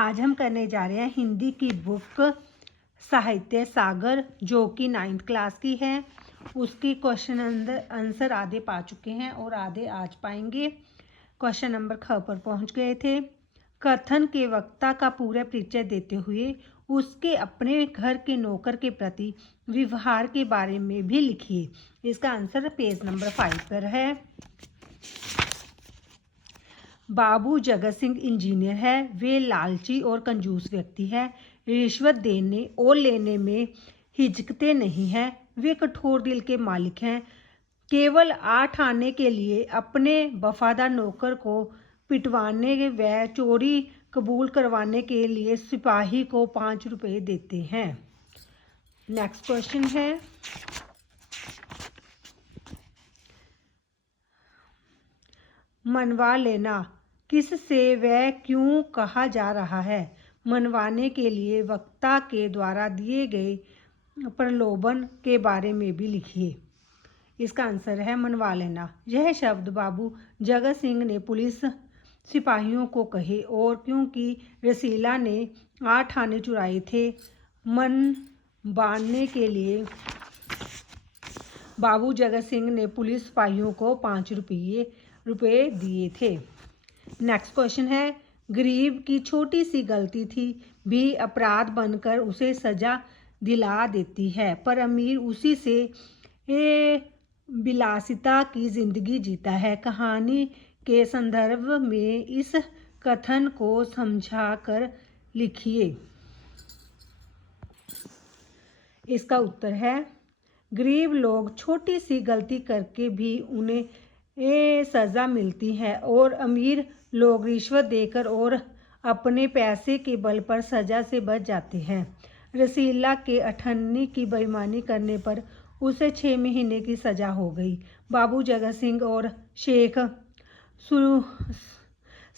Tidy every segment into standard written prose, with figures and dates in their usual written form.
आज हम करने जा रहे हैं हिंदी की बुक साहित्य सागर, जो कि 9th क्लास की है। उसकी क्वेश्चन आंसर आधे पा चुके हैं और आधे आज पाएंगे। क्वेश्चन नंबर ख पर पहुंच गए थे। कथन के वक्ता का पूरा परिचय देते हुए उसके अपने घर के नौकर के प्रति व्यवहार के बारे में भी लिखिए। इसका आंसर पेज नंबर 5 पर है। बाबू जगत सिंह इंजीनियर है। वे लालची और कंजूस व्यक्ति है। रिश्वत देने और लेने में हिचकते नहीं हैं। वे कठोर दिल के मालिक हैं। केवल 8 आने के लिए अपने वफादार नौकर को पिटवाने व चोरी कबूल करवाने के लिए सिपाही को 5 रुपये देते हैं। नेक्स्ट क्वेश्चन है, मनवा लेना किससे व क्यों कहा जा रहा है? मनवाने के लिए वक्ता के द्वारा दिए गए प्रलोभन के बारे में भी लिखिए। इसका आंसर है मनवा लेना। यह शब्द बाबू जगत सिंह ने पुलिस सिपाहियों को कहे और क्योंकि रसीला ने 8 आने चुराए थे, मन बांधने के लिए बाबू जगत सिंह ने पुलिस सिपाहियों को 5 रुपये दिए थे। नेक्स्ट क्वेश्चन है, गरीब की छोटी सी गलती थी भी अपराध बनकर उसे सजा दिला देती है, पर अमीर उसी से विलासिता की जिंदगी जीता है। कहानी के संदर्भ में इस कथन को समझाकर लिखिए। इसका उत्तर है, गरीब लोग छोटी सी गलती करके भी उन्हें सज़ा मिलती है और अमीर लोग रिश्वत देकर और अपने पैसे के बल पर सज़ा से बच जाते हैं। रसीला के अठन्नी की बेईमानी करने पर उसे 6 महीने की सज़ा हो गई। बाबू जगत सिंह और शेख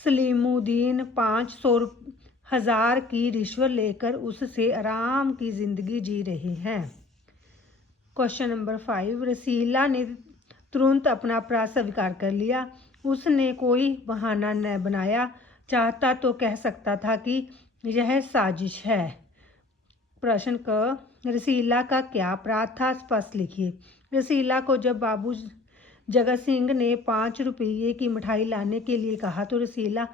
सलीमुद्दीन 500,000 की रिश्वत लेकर उससे आराम की ज़िंदगी जी रहे हैं। क्वेश्चन नंबर 5, रसीला ने तुरंत अपना अपराध स्वीकार कर लिया। उसने कोई बहाना न बनाया। चाहता तो कह सकता था कि यह साजिश है। प्रश्न क, रसीला का क्या अपराध था? स्पष्ट लिखिए। रसीला को जब बाबू जगत सिंह ने 5 रुपये की मिठाई लाने के लिए कहा तो रसीला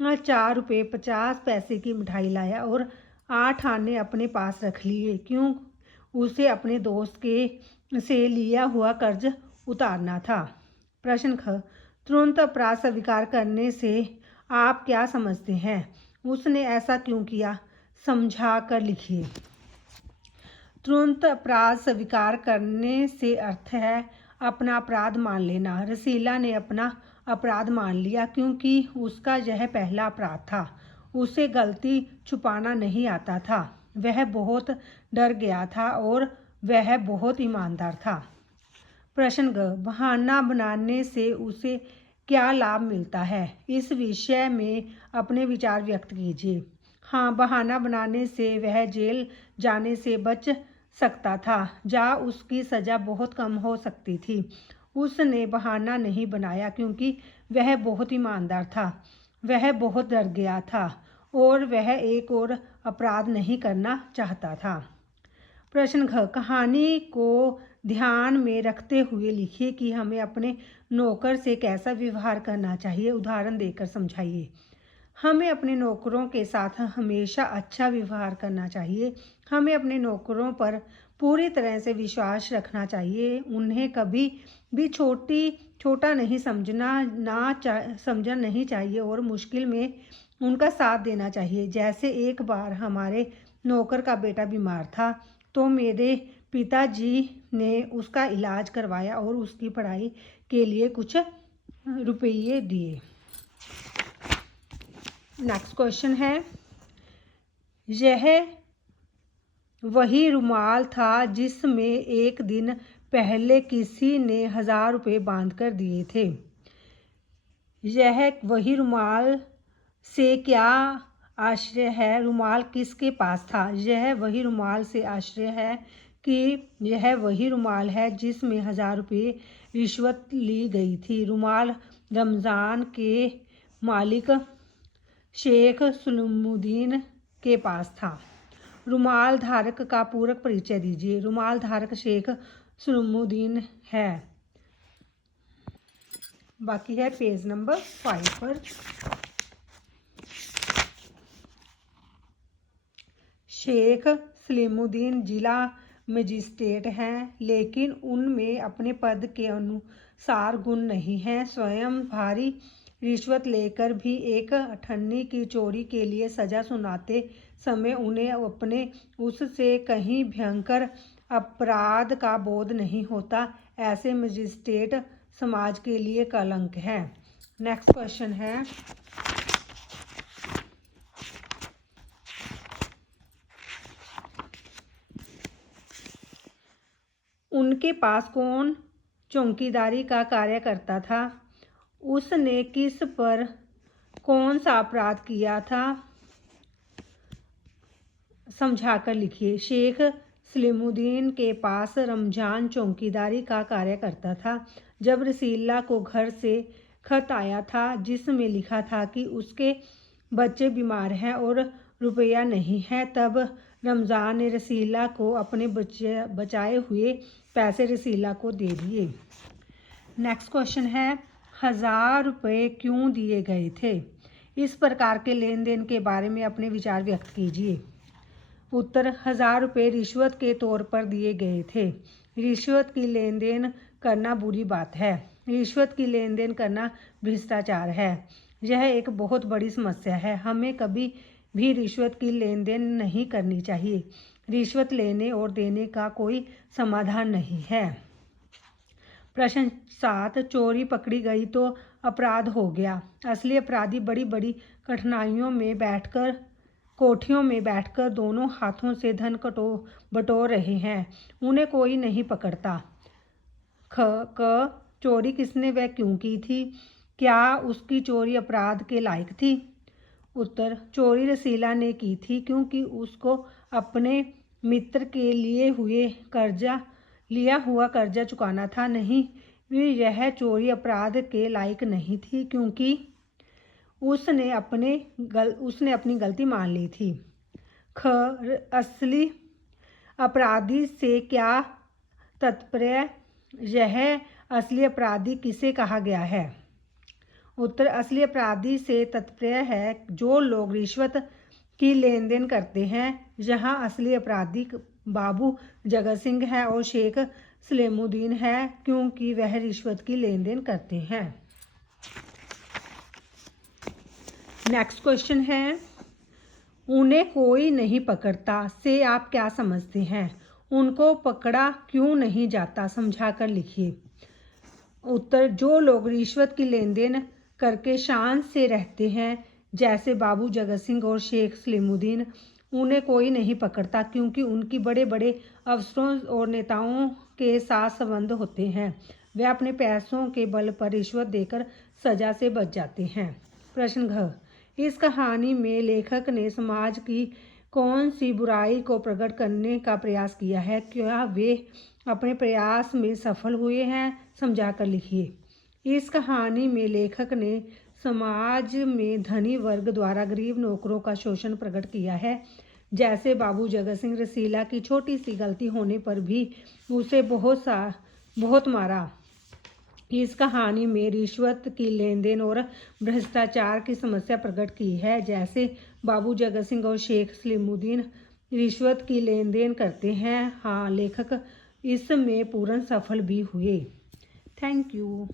4 रुपये 50 पैसे की मिठाई लाया और 8 आने अपने पास रख लिए। क्यों? उसे अपने दोस्त से लिया हुआ कर्ज उतारना था। प्रश्न ख, तुरंत अपराध स्वीकार करने से आप क्या समझते हैं? उसने ऐसा क्यों किया? समझा कर लिखिए। तुरंत अपराध स्वीकार करने से अर्थ है अपना अपराध मान लेना। रसीला ने अपना अपराध मान लिया क्योंकि उसका यह पहला अपराध था। उसे गलती छुपाना नहीं आता था। वह बहुत डर गया था और वह बहुत ईमानदार था। प्रश्न ग, बहाना बनाने से उसे क्या लाभ मिलता है? इस विषय में अपने विचार व्यक्त कीजिए। हाँ, बहाना बनाने से वह जेल जाने से बच सकता था या उसकी सज़ा बहुत कम हो सकती थी। उसने बहाना नहीं बनाया क्योंकि वह बहुत ईमानदार था। वह बहुत डर गया था और वह एक और अपराध नहीं करना चाहता था। प्रश्न घ, कहानी को ध्यान में रखते हुए लिखिए कि हमें अपने नौकर से कैसा व्यवहार करना चाहिए। उदाहरण देकर समझाइए। हमें अपने नौकरों के साथ हमेशा अच्छा व्यवहार करना चाहिए। हमें अपने नौकरों पर पूरी तरह से विश्वास रखना चाहिए। उन्हें कभी भी छोटा नहीं समझना नहीं चाहिए और मुश्किल में उनका साथ देना चाहिए। जैसे एक बार हमारे नौकर का बेटा बीमार था तो मेरे पिताजी ने उसका इलाज करवाया और उसकी पढ़ाई के लिए कुछ रुपये दिए। नेक्स्ट क्वेश्चन है, यह वही रुमाल था जिसमें एक दिन पहले किसी ने 1000 रुपये बांध कर दिए थे। यह वही रुमाल से क्या आश्चर्य है? रुमाल किसके पास था? यह वही रुमाल से आश्चर्य है कि यह वही रुमाल है जिसमें 1000 रुपये रिश्वत ली गई थी। रुमाल रमज़ान के मालिक शेख सलीमुद्दीन के पास था। रुमाल धारक का पूरक परिचय दीजिए। रुमाल धारक शेख सलीमुद्दीन है। बाकी है पेज नंबर 5 पर। शेख सलीमुद्दीन जिला मजिस्ट्रेट हैं, लेकिन उनमें अपने पद के अनुसार गुण नहीं हैं। स्वयं भारी रिश्वत लेकर भी एक अठन्नी की चोरी के लिए सजा सुनाते समय उन्हें अपने उससे कहीं भयंकर अपराध का बोध नहीं होता। ऐसे मजिस्ट्रेट समाज के लिए कलंक है। नेक्स्ट क्वेश्चन है, उनके पास कौन चौकीदारी का कार्य करता था? उसने किस पर कौन सा अपराध किया था? समझाकर लिखिए। शेख सलीमुद्दीन के पास रमजान चौकीदारी का कार्य करता था। जब रसीला को घर से खत आया था जिसमें लिखा था कि उसके बच्चे बीमार हैं और रुपया नहीं है, तब रमज़ान ने रसीला को अपने बचाए हुए पैसे रसीला को दे दिए। नेक्स्ट क्वेश्चन है, 1000 रुपये क्यों दिए गए थे? इस प्रकार के लेन देन के बारे में अपने विचार व्यक्त कीजिए। उत्तर, 1000 रुपये रिश्वत के तौर पर दिए गए थे। रिश्वत की लेन देन करना बुरी बात है। रिश्वत की लेन देन करना भ्रष्टाचार है। यह एक बहुत बड़ी समस्या है। हमें कभी भी रिश्वत की लेन देन नहीं करनी चाहिए। रिश्वत लेने और देने का कोई समाधान नहीं है। प्रश्न 7, चोरी पकड़ी गई तो अपराध हो गया। असली अपराधी बड़ी बड़ी कठिनाइयों में बैठकर कोठियों में बैठकर दोनों हाथों से धन बटोर रहे हैं, उन्हें कोई नहीं पकड़ता। क, चोरी किसने व क्यों की थी? क्या उसकी चोरी अपराध के लायक थी? उत्तर, चोरी रसीला ने की थी क्योंकि उसको अपने मित्र के लिया हुआ कर्जा चुकाना था। नहीं, यह चोरी अपराध के लायक नहीं थी क्योंकि उसने अपनी गलती मान ली थी। ख, असली अपराधी से क्या तात्पर्य? यह असली अपराधी किसे कहा गया है? उत्तर, असली अपराधी से तात्पर्य है जो लोग रिश्वत की लेन देन करते हैं। यहाँ असली अपराधी बाबू जगत सिंह है और शेख सलीमुद्दीन है क्योंकि वह रिश्वत की लेन देन करते हैं। नेक्स्ट क्वेश्चन है, उन्हें कोई नहीं पकड़ता से आप क्या समझते हैं? उनको पकड़ा क्यों नहीं जाता? समझाकर लिखिए। उत्तर, जो लोग रिश्वत की लेन देन करके शान से रहते हैं, जैसे बाबू जगत सिंह और शेख सलीमुद्दीन, उन्हें कोई नहीं पकड़ता क्योंकि उनकी बड़े बड़े अफसरों और नेताओं के साथ संबंध होते हैं। वे अपने पैसों के बल पर रिश्वत देकर सजा से बच जाते हैं। प्रश्न घ, इस कहानी में लेखक ने समाज की कौन सी बुराई को प्रकट करने का प्रयास किया है? क्या वे अपने प्रयास में सफल हुए हैं? समझाकर लिखिए। इस कहानी में लेखक ने समाज में धनी वर्ग द्वारा गरीब नौकरों का शोषण प्रकट किया है। जैसे बाबू जगत सिंह रसीला की छोटी सी गलती होने पर भी उसे बहुत मारा। इस कहानी में रिश्वत की लेन देन और भ्रष्टाचार की समस्या प्रकट की है। जैसे बाबू जगत सिंह और शेख सलीमुद्दीन रिश्वत की लेन देन करते हैं। हाँ, लेखक इसमें पूर्ण सफल भी हुए। Thank you.